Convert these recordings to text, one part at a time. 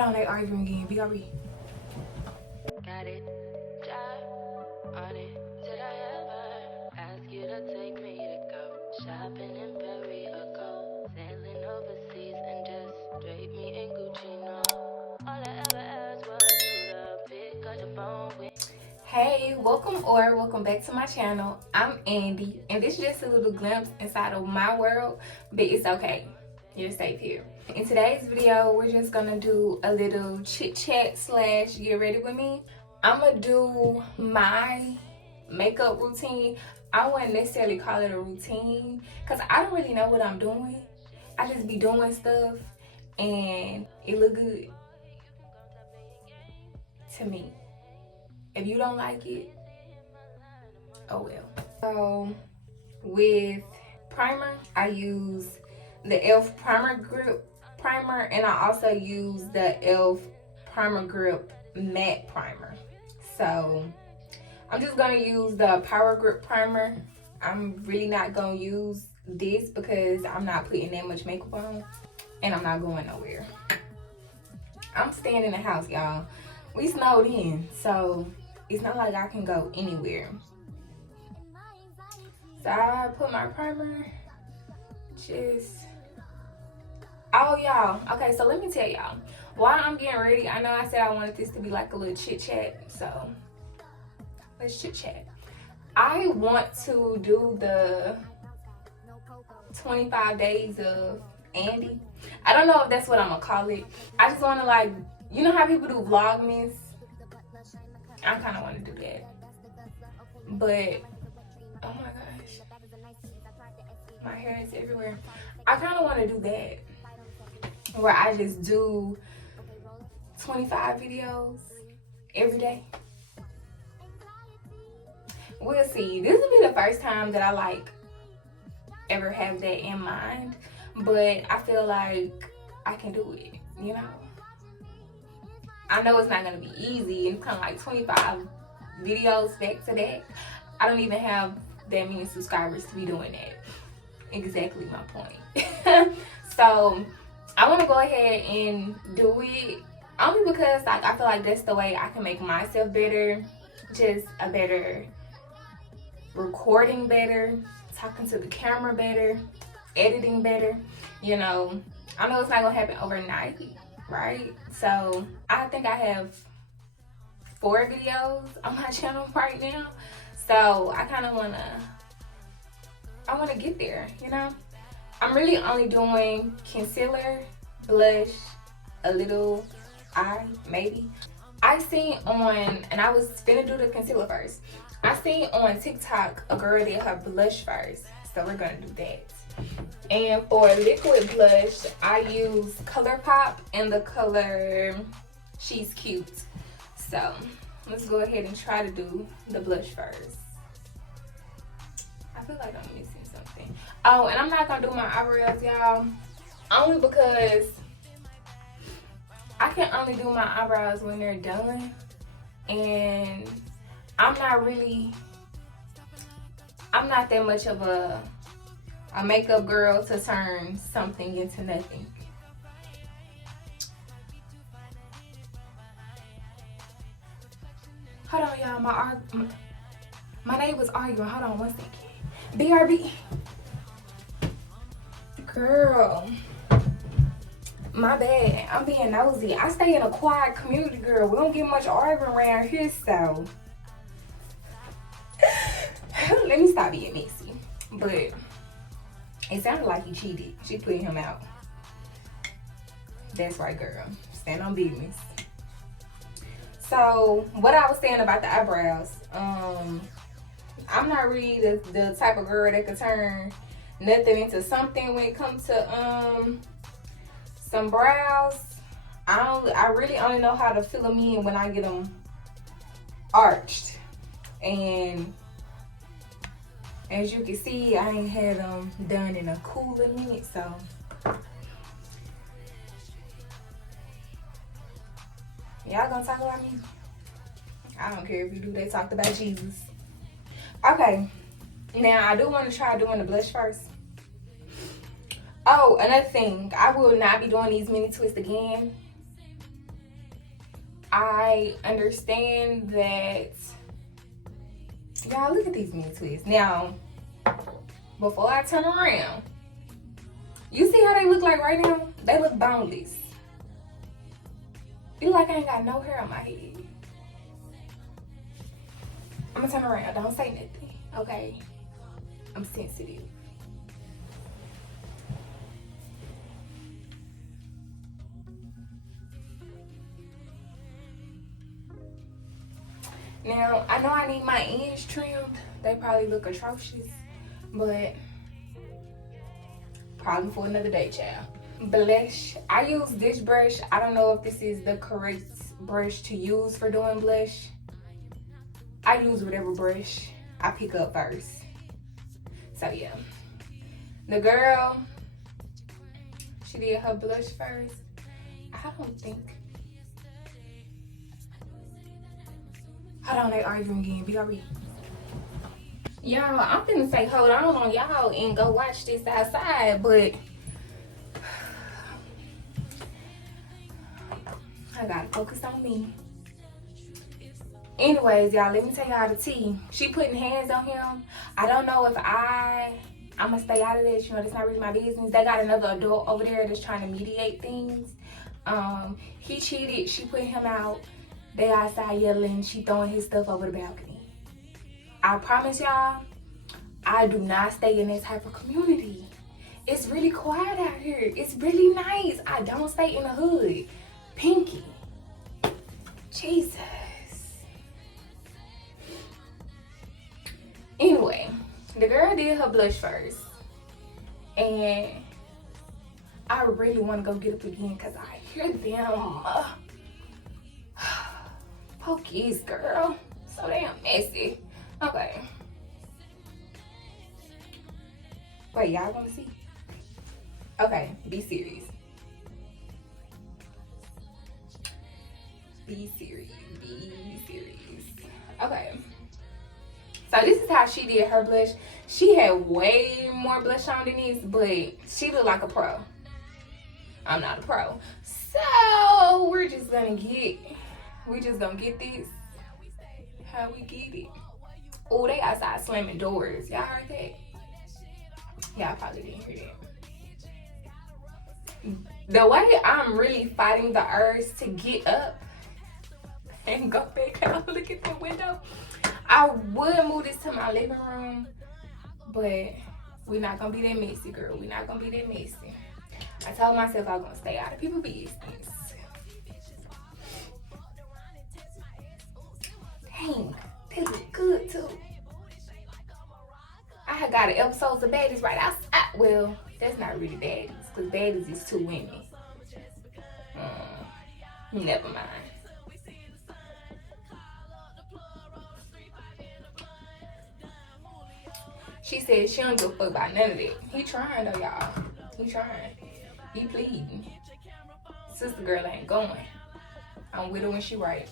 Don't they arguing again? BRB. Got it. Drive on it. Did I ever ask you to take me to go shopping in Paris or go sailing overseas and just drape me in Gucci? No, all I ever asked was you to pick up the phone with. Hey, welcome back to my channel. I'm Andi, and this is just a little glimpse inside of my world, but it's okay. You're safe here. In today's video, we're just gonna do a little chit chat slash get ready with me. I'm gonna do my makeup routine. I wouldn't necessarily call it a routine because I don't really know what I'm doing. I just be doing stuff and it look good to me. If you don't like it, oh well. So with primer, I use the e.l.f. Primer Grip Primer, and I also use the e.l.f. Primer Grip Matte Primer. So I'm just gonna use the Power Grip Primer. I'm really not gonna use this because I'm not putting that much makeup on and I'm not going nowhere. I'm staying in the house, y'all. We snowed in, so it's not like I can go anywhere. So I put my primer, oh y'all, okay, so let me tell y'all, while I'm getting ready, I know I said I wanted this to be like a little chit chat, so let's chit chat. I want to do the 25 days of Andi. I don't know if that's what I'm gonna call it. I just want to, like, you know how people do vlogmas? I kind of want to do that, but oh my gosh, my hair is everywhere. I kind of want to do that where I just do 25 videos every day. We'll see. This will be the first time that I ever have that in mind, but I feel like I can do it, you know? I know it's not gonna be easy. It's kind of like 25 videos back to back. I don't even have that many subscribers to be doing that. Exactly my point. So I want to go ahead and do it only because I feel like that's the way I can make myself better, just a better recording, better talking to the camera, better editing, better, you know. I know it's not gonna happen overnight, right? So I think I have 4 videos on my channel right now, so I kind of want to get there, you know. I'm really only doing concealer, blush, a little eye, maybe. I seen on, and I was finna do the concealer first. I seen on TikTok a girl did her blush first, so we're gonna do that. And for liquid blush, I use ColourPop in the color She's Cute. So let's go ahead and try to do the blush first. I feel like I'm missing something. Oh, and I'm not gonna do my eyebrows, y'all, only because I can only do my eyebrows when they're done, and I'm not that much of a makeup girl to turn something into nothing. Hold on, y'all, my neighbor's arguing. Hold on one second. BRB. Girl, my bad. I'm being nosy. I stay in a quiet community, girl. We don't get much arguing around here, so let me stop being messy. But it sounded like he cheated. She put him out. That's right, girl. Stand on business. So what I was saying about the eyebrows, I'm not really the type of girl that could turn nothing into something when it comes to some brows. I really only know how to fill them in when I get them arched. And as you can see, I ain't had them done in a cooler minute, so y'all gonna talk about me? I don't care if you do. They talked about Jesus. Okay, now I do want to try doing the blush first. Oh, another thing, I will not be doing these mini twists again. I understand that. Y'all, look at these mini twists. Now, before I turn around, you see how they look like right now? They look boneless. It look like I ain't got no hair on my head. I'm gonna turn around. Don't say nothing, okay? I'm sensitive. Now, I know I need my ends trimmed. They probably look atrocious, but problem for another day, child. Blush. I use this brush. I don't know if this is the correct brush to use for doing blush. I use whatever brush I pick up first. So yeah. The girl, she did her blush first. I don't think. Hold on, they arguing again. BRB. Y'all, I'm finna say hold on y'all and go watch this outside, but I gotta focus on me. Anyways, y'all, let me tell y'all the tea. She putting hands on him. I don't know if I'm gonna stay out of this. You know, that's not really my business. They got another adult over there that's trying to mediate things. He cheated. She put him out. They outside yelling. She throwing his stuff over the balcony. I promise y'all, I do not stay in this type of community. It's really quiet out here. It's really nice. I don't stay in the hood. Pinky. Jesus. Anyway, the girl did her blush first. And I really want to go get up again because I hear them. Pokies, girl. So damn messy. Okay. Wait, y'all want to see? Okay, be serious. Be serious. Be serious. Okay. So this is how she did her blush. She had way more blush on than this, but she looked like a pro. I'm not a pro. So we're just gonna get this how we get it. Oh, they outside slamming doors. Y'all heard that? Y'all probably didn't hear that. The way I'm really fighting the urge to get up and go back out and look at the window, I would move this to my living room, but we're not gonna be that messy, girl. We're not gonna be that messy. I told myself I was gonna stay out of people's business. Dang, they look good too. I had got an episode of Baddies right outside. Well, that's not really Baddies, because Baddies is 2 women. Never mind. She said she don't give a fuck about none of that. He trying though, y'all. He trying. He pleading. Sister girl ain't going. I'm with her when she right.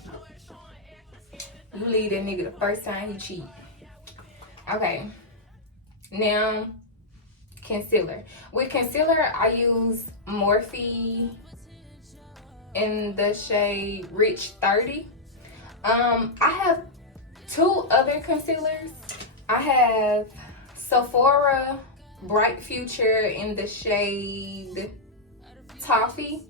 You leave that nigga the first time he cheat. Okay. Now, concealer. With concealer, I use Morphe in the shade Rich 30. I have 2 other concealers. I have Sephora Bright Future in the shade Toffee.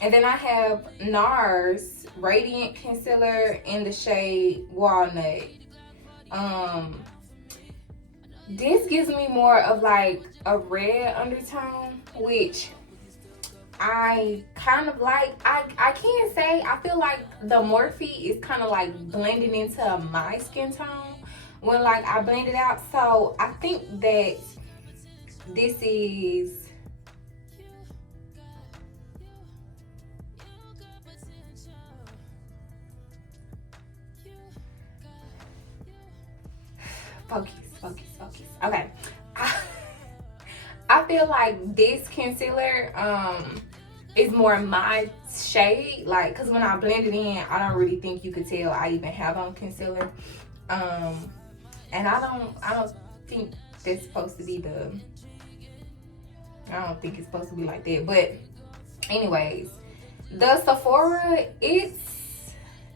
And then I have NARS Radiant Concealer in the shade Walnut. This gives me more of like a red undertone, which I kind of like. I can't say, I feel like the Morphe is kind of like blending into my skin tone when like I blend it out. So I think that this is focus. Okay. I feel like this concealer is more my shade, like, cause when I blend it in, I don't really think you could tell I even have on concealer. And I don't think that's supposed to be I don't think it's supposed to be like that. But anyways, the Sephora,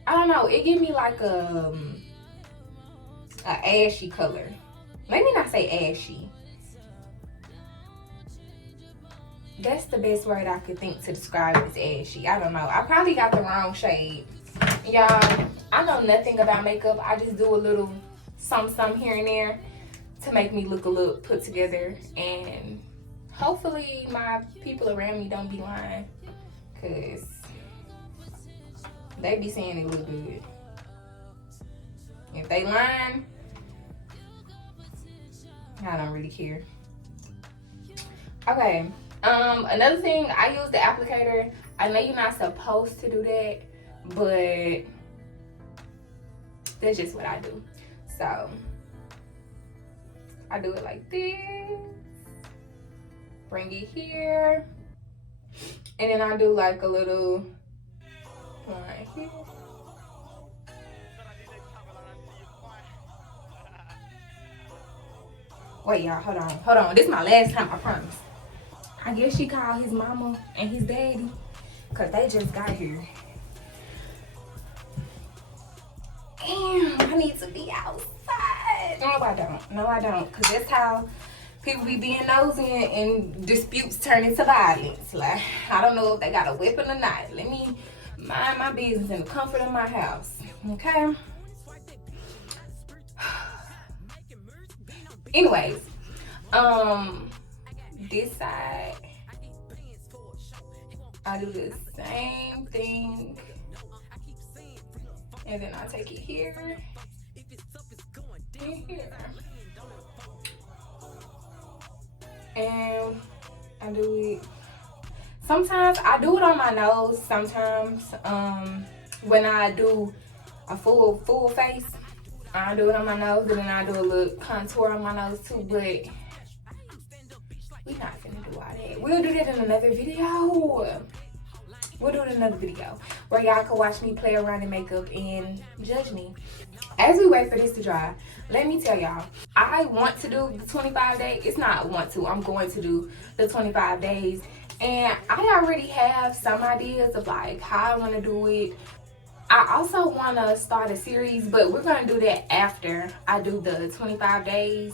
I don't know, it gives me like a ashy color. Let me not say ashy. That's the best word I could think to describe it as ashy. I don't know. I probably got the wrong shade. Y'all, I know nothing about makeup. I just do a little some here and there to make me look a little put together. And hopefully my people around me don't be lying. Because they be saying it look good. If they lying, I don't really care. Okay. Another thing, I use the applicator. I know you're not supposed to do that, but that's just what I do. So I do it like this, bring it here, and then I do like a little line here. Wait, y'all, hold on. This is my last time, I promise. I guess she called his mama and his daddy because they just got here. Damn, I need to be outside. No, I don't. Because that's how people be being nosy and disputes turn into violence. Like, I don't know if they got a weapon or not. Let me mind my business in the comfort of my house. Okay? Anyways, this side, I do the same thing, and then I take it here and here, and I do it. Sometimes I do it on my nose. Sometimes, when I do a full face, I do it on my nose, and then I do a little contour on my nose too. But we not finna do all that. We'll do that in another video. We'll do it in another video where y'all can watch me play around in makeup and judge me. As we wait for this to dry, let me tell y'all, I want to do the 25 days. It's not want to, I'm going to do the 25 days. And I already have some ideas of like how I want to do it. I also want to start a series, but we're going to do that after I do the 25 days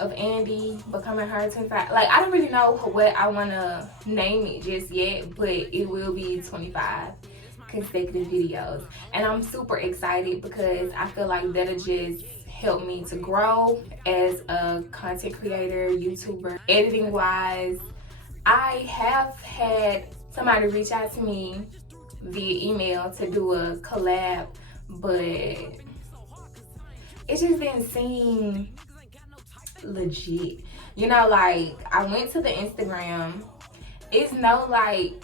of Andi becoming her 25. Like, I don't really know what I want to name it just yet, but it will be 25 consecutive videos. And I'm super excited because I feel like that'll just help me to grow as a content creator, YouTuber. Editing wise, I have had somebody reach out to me via email to do a collab, but it just didn't seem legit. You know, like, I went to the Instagram. It's no, like,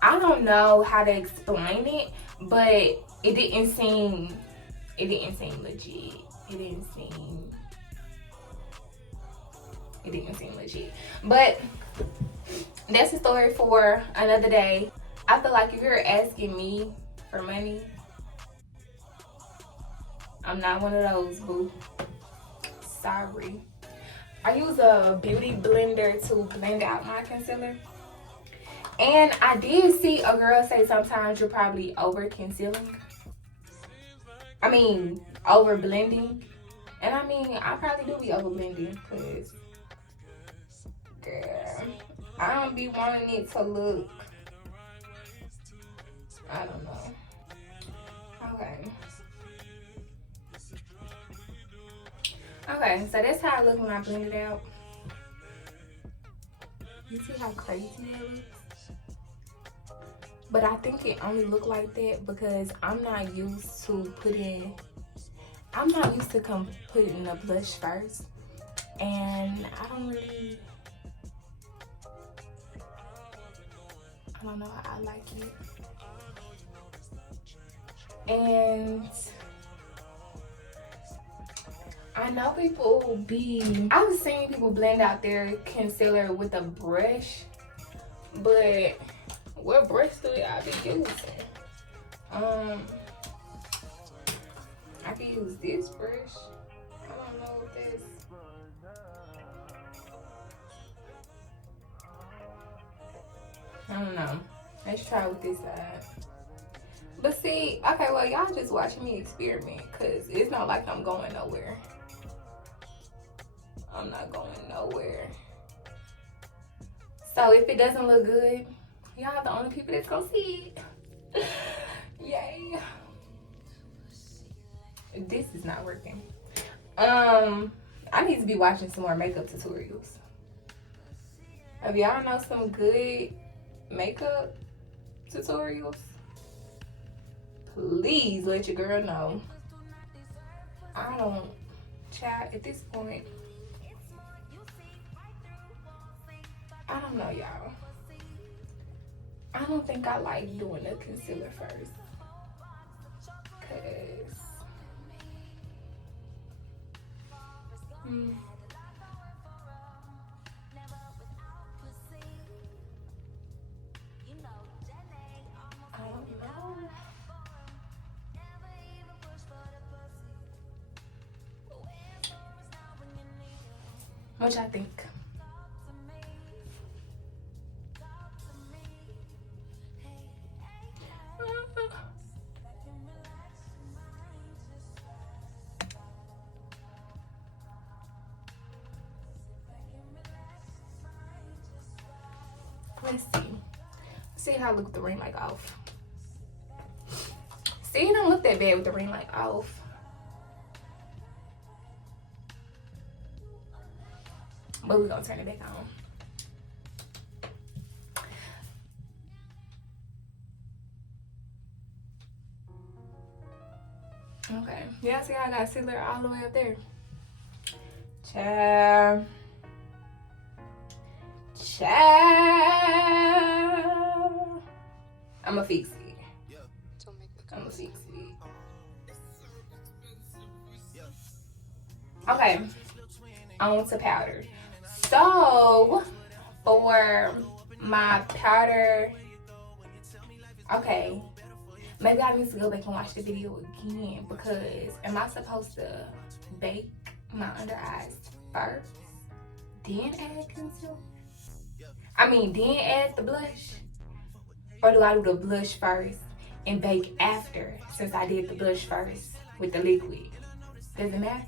I don't know how to explain it, but it didn't seem legit. It didn't seem legit. But that's a story for another day. I feel like if you're asking me for money, I'm not one of those, boo. Sorry. I use a beauty blender to blend out my concealer. And I did see a girl say sometimes you're probably over concealing. I mean, over blending. And I mean, I probably do be over blending because, girl, I don't be wanting it to look, I don't know. Okay, so that's how I look when I blend it out. You see how crazy it looks? But I think it only look like that because I'm not used to putting the blush first. And I don't know how I like it. And I know I've seen people blend out their concealer with a brush, but what brush do I be using? I can use this brush. I don't know what this. I don't know. Let's try with this side. But see, okay, well, y'all just watching me experiment, because it's not like I'm going nowhere. I'm not going nowhere. So if it doesn't look good, y'all the only people that's gonna see it. Yay. This is not working. I need to be watching some more makeup tutorials. If y'all know some good makeup tutorials, please let your girl know. I don't, chat at this point. I don't know, y'all. I don't think I like doing the concealer first. Cause I don't know. What y'all think? Let's see. See how I look with the ring light off. See, it don't look that bad with the ring light off. But we're gonna turn it back on. Okay. Yeah, see how I got concealer all the way up there. Child. I'ma fix it. I'ma fix it. Okay. On to powder. So for my powder, okay, maybe I need to go back and watch the video again, because am I supposed to bake my under eyes first, then add concealer? I mean, then add the blush? Or do I do the blush first and bake after, since I did the blush first with the liquid? Does it matter?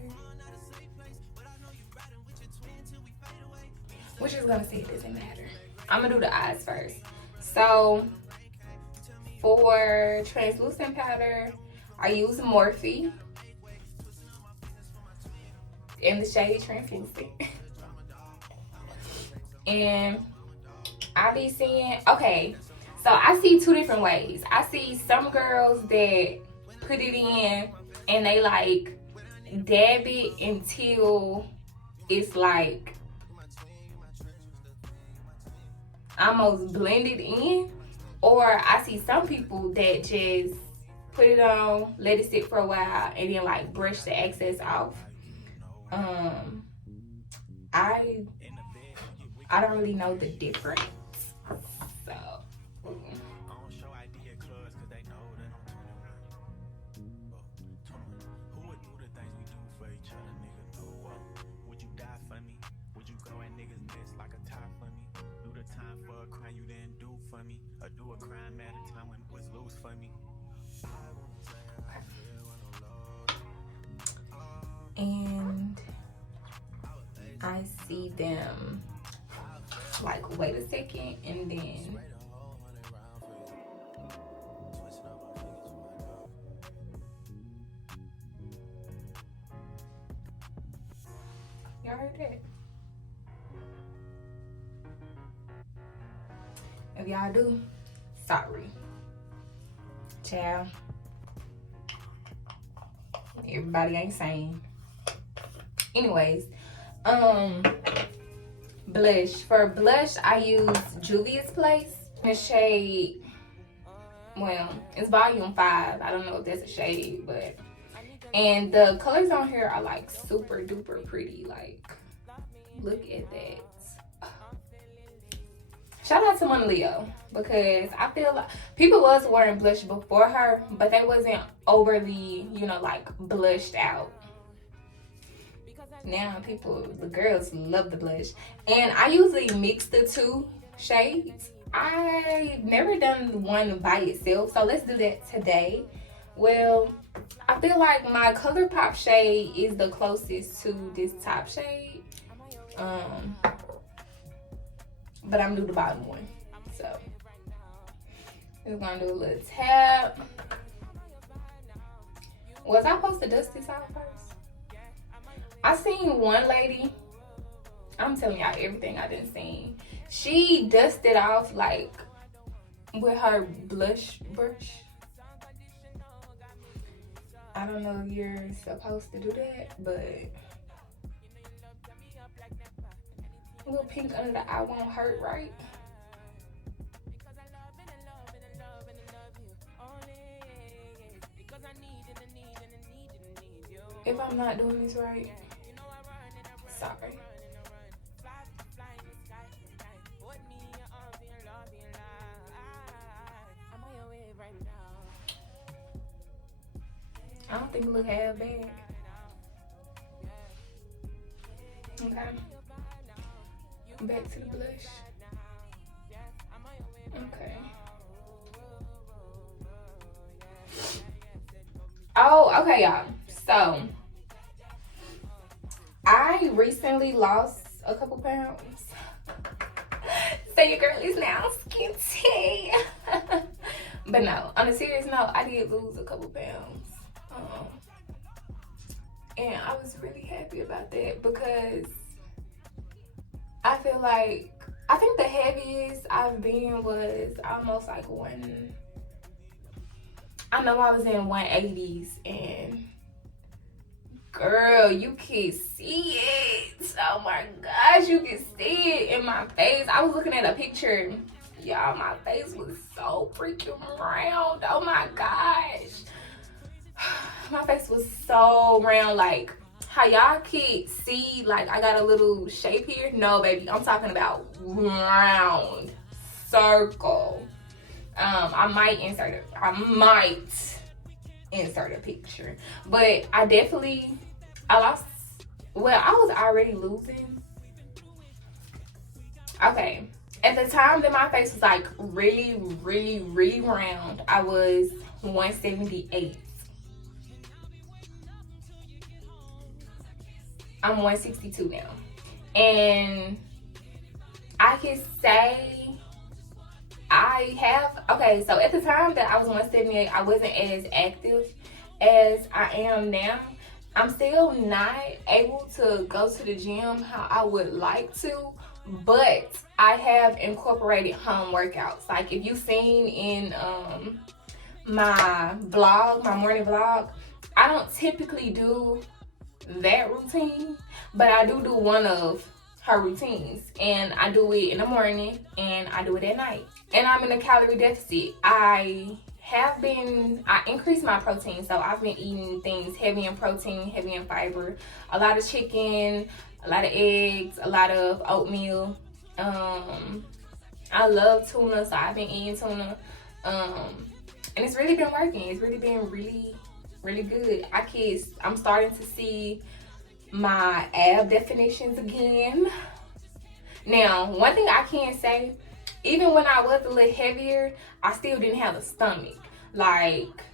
We're just gonna say it doesn't matter. I'm gonna do the eyes first. So for translucent powder, I use Morphe in the shade Translucent. And I be seeing, okay, so I see two different ways. I see some girls that put it in and they like dab it until it's like almost blended in. Or I see some people that just put it on, let it sit for a while, and then like brush the excess off. I don't really know the difference. So and I see them like wait a second and then y'all heard that? If y'all do, sorry. Ciao. Everybody ain't sane. Anyways, blush. For blush, I use Juvia's Place in shade, well, it's volume 5. I don't know if that's a shade, but, and the colors on here are like super duper pretty. Like, look at that. Shout out to Mona Leo, because I feel like people was wearing blush before her, but they wasn't overly, you know, like blushed out. Now people, the girls love the blush. And I usually mix the two shades. I've never done one by itself, so let's do that today. Well, I feel like my ColourPop shade is the closest to this top shade. But I'm gonna do the bottom one. So we're gonna do a little tap. Was I supposed to dust this out first? I seen one lady, I'm telling y'all everything I done seen. She dusted off like with her blush brush. I don't know if you're supposed to do that, but a little pink under the eye won't hurt, right? If I'm not doing this right, sorry. I don't think it look half bad. Okay. Back to the blush. Okay. Oh, okay, y'all. So, I recently lost a couple pounds. So your girl is now skinty. But no, on a serious note, I did lose a couple pounds. And I was really happy about that because I feel like, I think the heaviest I've been was almost like I know I was in 180s, and girl, you can see it. Oh my gosh, you can see it in my face. I was looking at a picture. Y'all, my face was so freaking round. Oh my gosh. My face was so round, like how y'all can see, like I got a little shape here. No, baby, I'm talking about round circle. I might insert a picture, but I lost. Well, I was already losing. Okay, at the time that my face was like really, really, really round, I was 178. I'm 162 now. And I can say okay, so at the time that I was 178, I wasn't as active as I am now. I'm still not able to go to the gym how I would like to, but I have incorporated home workouts. Like if you've seen in my vlog, my morning vlog, I don't typically do that routine, but I do one of her routines, and I do it in the morning and I do it at night. And I'm in a calorie deficit. I increased my protein, so I've been eating things heavy in protein, heavy in fiber, a lot of chicken, a lot of eggs, a lot of oatmeal. I love tuna, so I've been eating tuna, and it's really been working. It's really been really good. I'm starting to see my ab definitions again. Now, one thing I can say, even when I was a little heavier, I still didn't have a stomach. Like,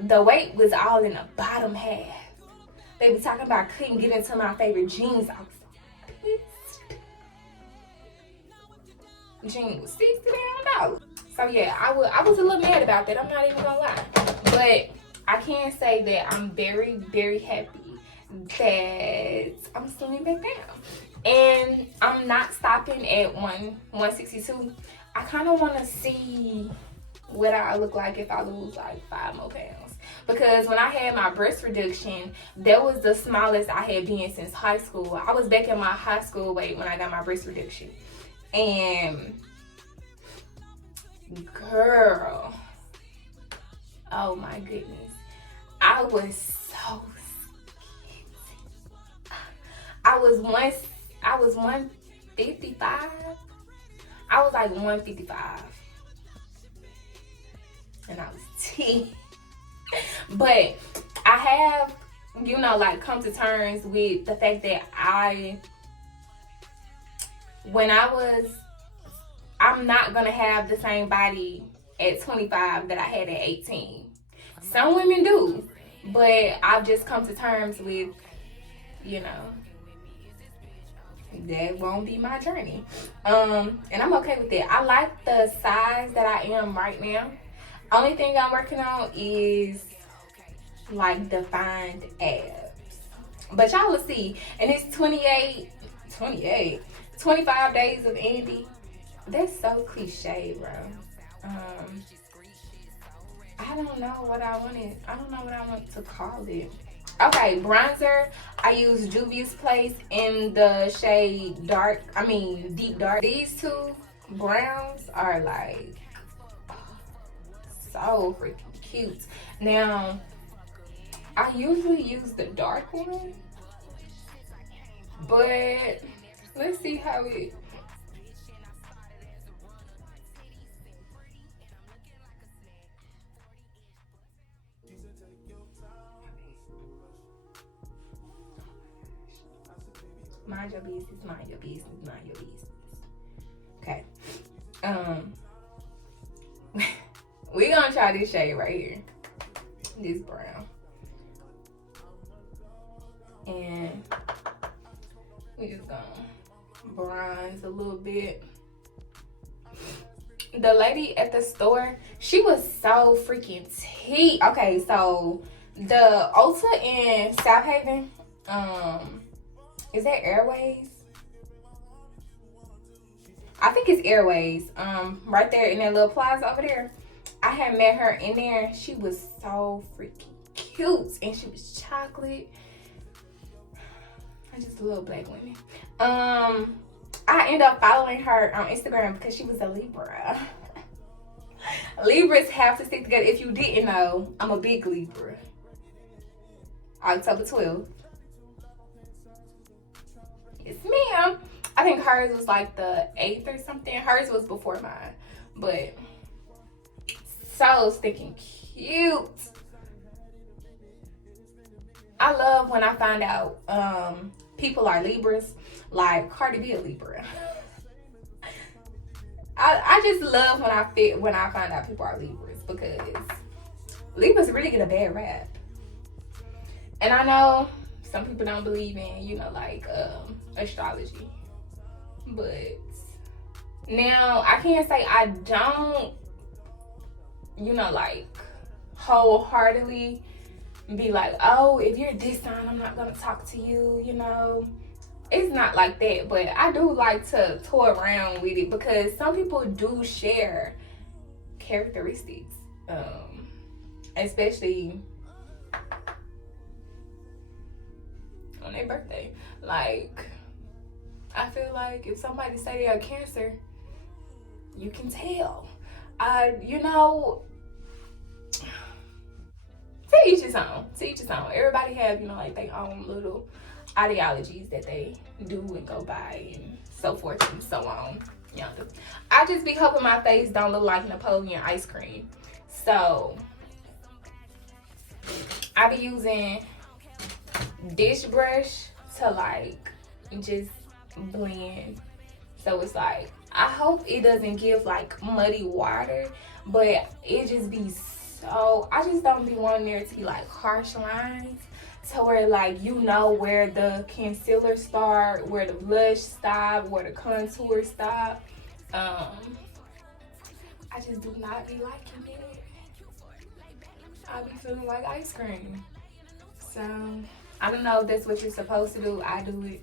the weight was all in the bottom half. They were talking about I couldn't get into my favorite jeans. I was so pissed. Jeans was $60. So yeah, I was a little mad about that. I'm not even gonna lie. But I can say that I'm very, very happy that I'm slimming back down. And I'm not stopping at 162. I kind of want to see what I look like if I lose like 5 more pounds. Because when I had my breast reduction, that was the smallest I had been since high school. I was back in my high school weight when I got my breast reduction. And girl, oh my goodness, I was so skinny. I was 155. I was like 155. And I was T. But I have, like come to terms with the fact that I I'm not gonna have the same body at 25 that I had at 18. Some women do, but I've just come to terms with, you know, that won't be my journey. And I'm okay with that. I like the size that I am right now. Only thing I'm working on is like defined abs. But y'all will see. And it's 25 days of Andi. That's so cliche, bro. I don't know what I wanted. I don't know what I want to call it. Okay, bronzer. I use Juvia's Place in the shade deep dark. These two browns are like so freaking cute. Now, I usually use the dark one, but let's see how it. Mind your business, mind your business, mind your business. Okay. We're gonna try this shade right here. This brown. And we just gonna bronze a little bit. The lady at the store, she was so freaking tea. Okay, so the Ulta in South Haven, is that Airways? I think it's Airways. Right there in that little plaza over there. I had met her in there. She was so freaking cute, and she was chocolate. I just love black women. I ended up following her on Instagram because she was a Libra. Libras have to stick together. If you didn't know, I'm a big Libra. October 12th. Yes, ma'am. I think hers was like the 8th or something. Hers was before mine. But so stinking cute. I love when I find out people are Libras. Like Cardi B a Libra. I just love when I find out people are Libras, because Libras really get a bad rap. And I know some people don't believe in, astrology. But now I can't say I don't, wholeheartedly be like, oh, if you're this sign, I'm not gonna talk to you, It's not like that, but I do like to toy around with it because some people do share characteristics, especially on their birthday. Like, I feel like if somebody say they are Cancer, you can tell. To each his own. Everybody have, their own little ideologies that they do and go by and so forth and so on. I just be hoping my face don't look like Napoleon ice cream. So I be using dish brush to just blend. So it's like, I hope it doesn't give muddy water, but it just be so, I just don't be wanting there to be harsh lines to where where the concealer start, where the blush stop, where the contour stop. I just do not be liking it. I be feeling like ice cream. So I don't know if that's what you're supposed to do. I do it.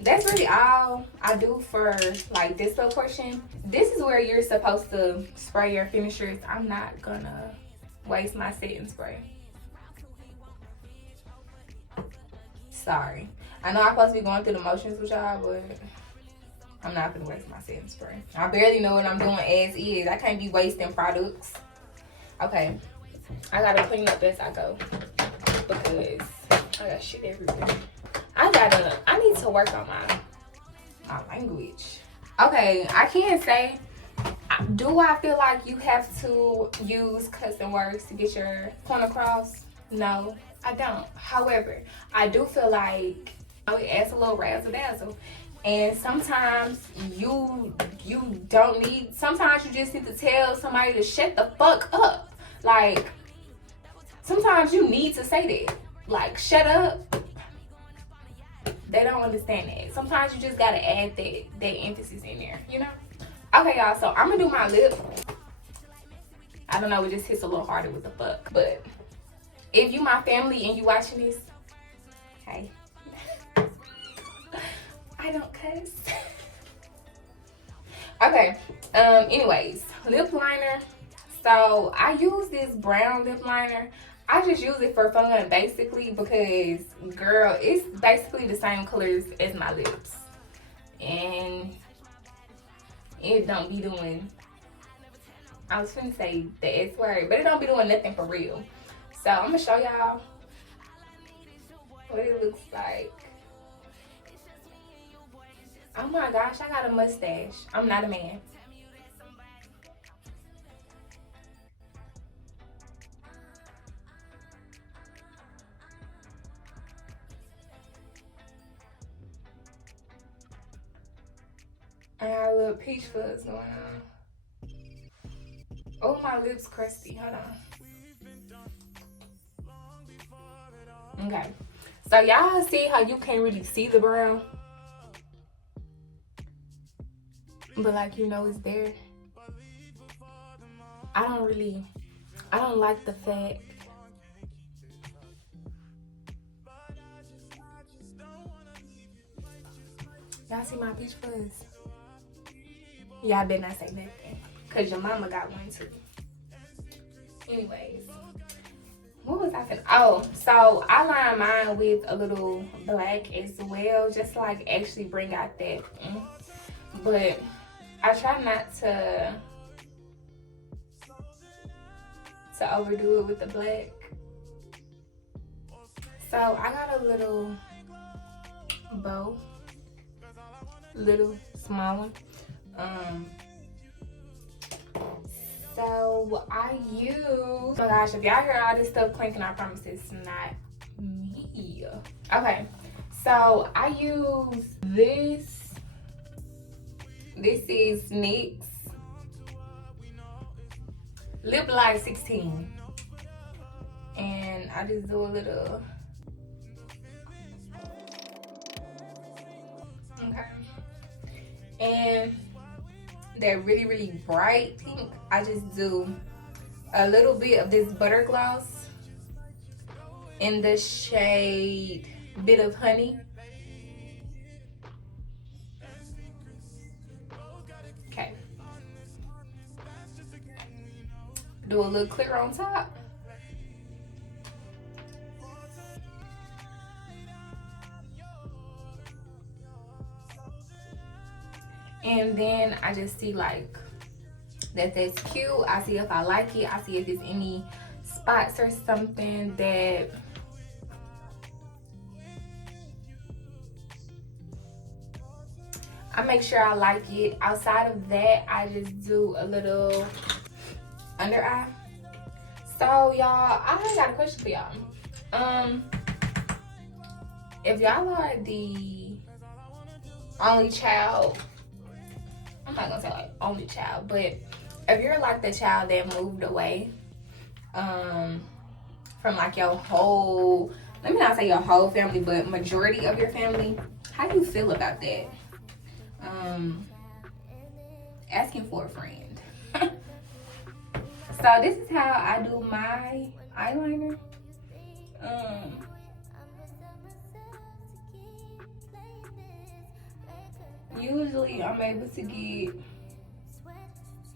That's really all I do for this little portion. This is where you're supposed to spray your finishers. I'm not gonna waste my setting spray. Sorry. I know I'm supposed to be going through the motions with y'all, but I'm not gonna waste my setting spray. I barely know what I'm doing as is. I can't be wasting products. Okay. I gotta clean up as I go because I got shit everywhere. I need to work on my language. Okay, I can't say, do I feel like you have to use cussing words to get your point across? No, I don't. However, I do feel like it adds a little razzle dazzle. And sometimes you don't need, sometimes you just need to tell somebody to shut the fuck up. Like, sometimes you need to say that. Like, shut up. They don't understand that. Sometimes you just gotta add that emphasis in there, you know? Okay, y'all, so I'm gonna do my lip. I don't know, it just hits a little harder with the fuck. But if you my family and you watching this, hey. I don't cuss. Okay, anyways, lip liner. So I use this brown lip liner. I just use it for fun, basically, because, girl, it's basically the same colors as my lips. And it don't be doing, I was finna say the S word, but it don't be doing nothing for real. So I'm gonna show y'all what it looks like. Oh my gosh, I got a mustache. I'm not a man. I got a little peach fuzz going on. Oh, my lips crusty. Hold on. Okay. So y'all see how you can't really see the brown? But like, you know, it's there. I don't like the fact. Y'all see my peach fuzz? Y'all better not say nothing, cause your mama got one too. Anyways, what was I saying? Oh, so I line mine with a little black as well, just to like actually bring out that. But I try not to overdo it with the black. So I got a little bow, little small one. So I use, oh my gosh, if y'all hear all this stuff clinking, I promise it's not me. Okay, so I use this. This is NYX Lip Light 16. And I just do a little. Okay. And that really, really bright pink, I just do a little bit of this butter gloss in the shade Bit of Honey. Okay. Do a little clear on top. And then I just see like that's cute. I see if I like it. I see if there's any spots or something that I make sure I like it. Outside of that, I just do a little under eye. So y'all, I got a question for y'all. If y'all are the only child, I'm not gonna say like only child, but if you're like the child that moved away from like your whole, let me not say your whole family, but majority of your family, how do you feel about that? Asking for a friend. So this is how I do my eyeliner. Usually I'm able to get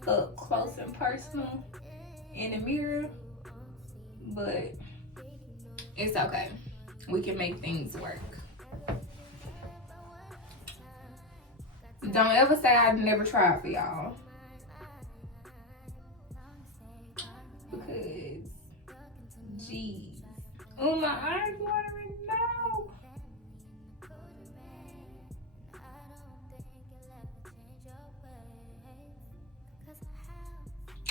up close and personal in the mirror, but it's okay. We can make things work. Don't ever say I never tried for y'all, because geez, oh, my eyes watering now.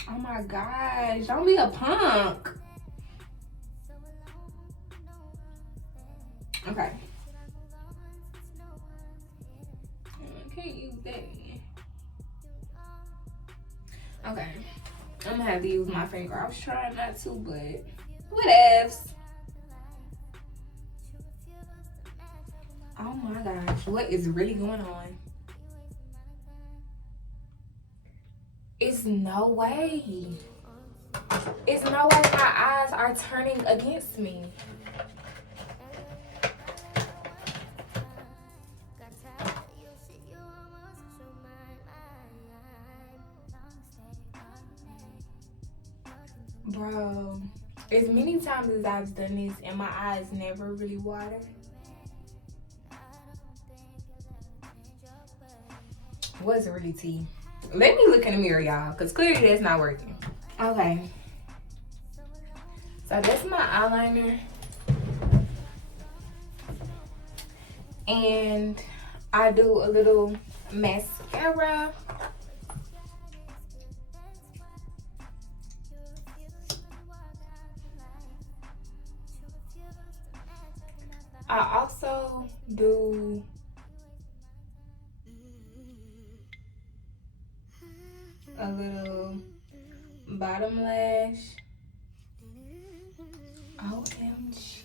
Oh my gosh, don't be a punk. Okay. can't use that. Okay. I'm gonna have to use my finger. I was trying not to, but whatevs. Oh my gosh, what is really going on? It's no way. It's no way my eyes are turning against me. Bro, as many times as I've done this and my eyes never really water. Wasn't really tea. Let me look in the mirror, y'all, because clearly that's not working. Okay. So that's my eyeliner. And I do a little mascara. I also do a little bottom lash. OMG.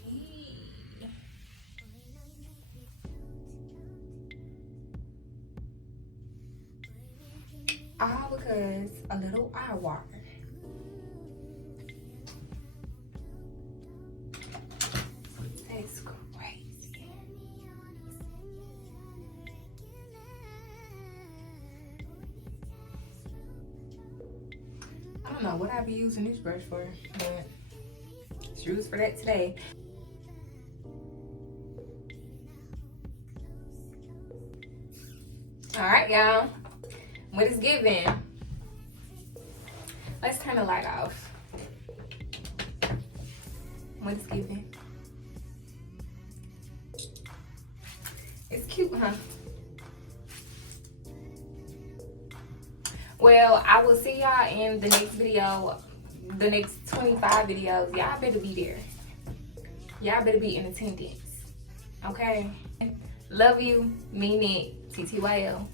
All because a little eye water. That's crazy. I don't know what I be using this brush for, but it's used for that today. All right, y'all. What is giving? Let's turn the light off. What is giving? It's cute, huh? Well, I will see y'all in the next video, the next 25 videos. Y'all better be there. Y'all better be in attendance. Okay? Love you. Mean it. TTYL.